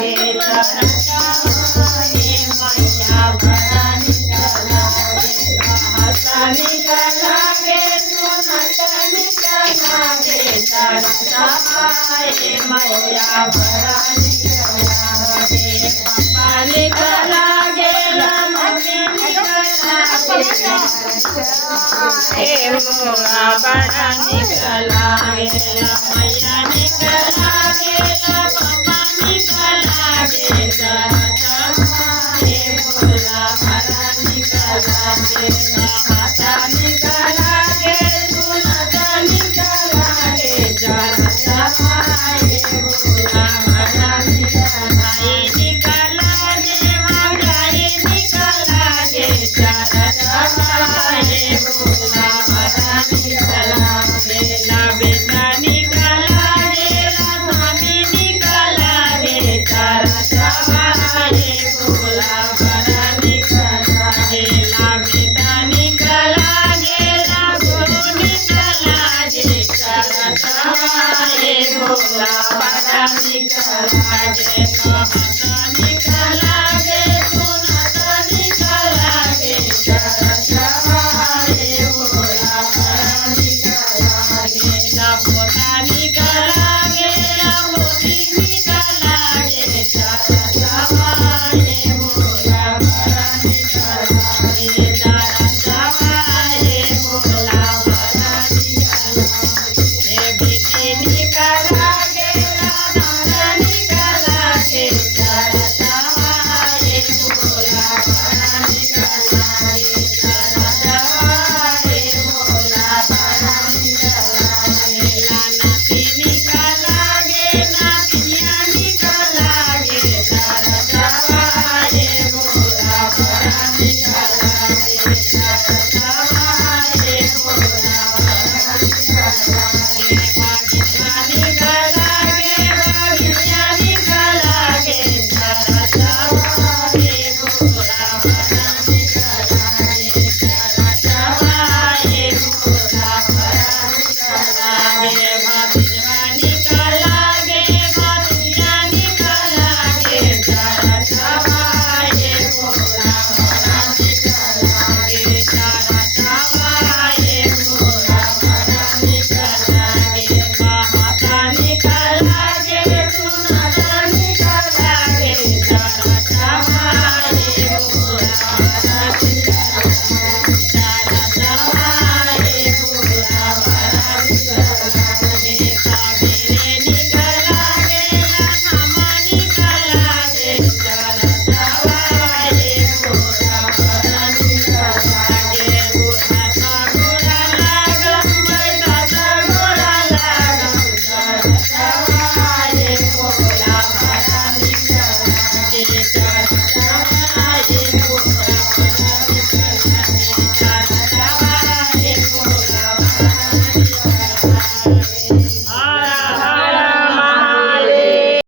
गे चरचमाए मैया बड़ा निकला गे हंसा निकला गे सुनत निकला गे चरचमाए मैया बड़ा निकला गे पप्पा निकला गे मम्मी निकला गे मोरा बड़ा निकला गे मैया निकला गे पप्पा निकला गे चरचमाए भोला बड़ा निकला गे हाथा निकला गे सुनत निकला गे चरचमाए भोला बड़ा निकला गे मंगाई निकला गे चरचमाए भोला बड़ा निकला गे बेटा निकला गे स्वामी निकला गे चरचमाए भोला बड़ा निकला गे बेटा निकला गे गुरु निकला गे चरचमाए भोला बड़ा निकला गे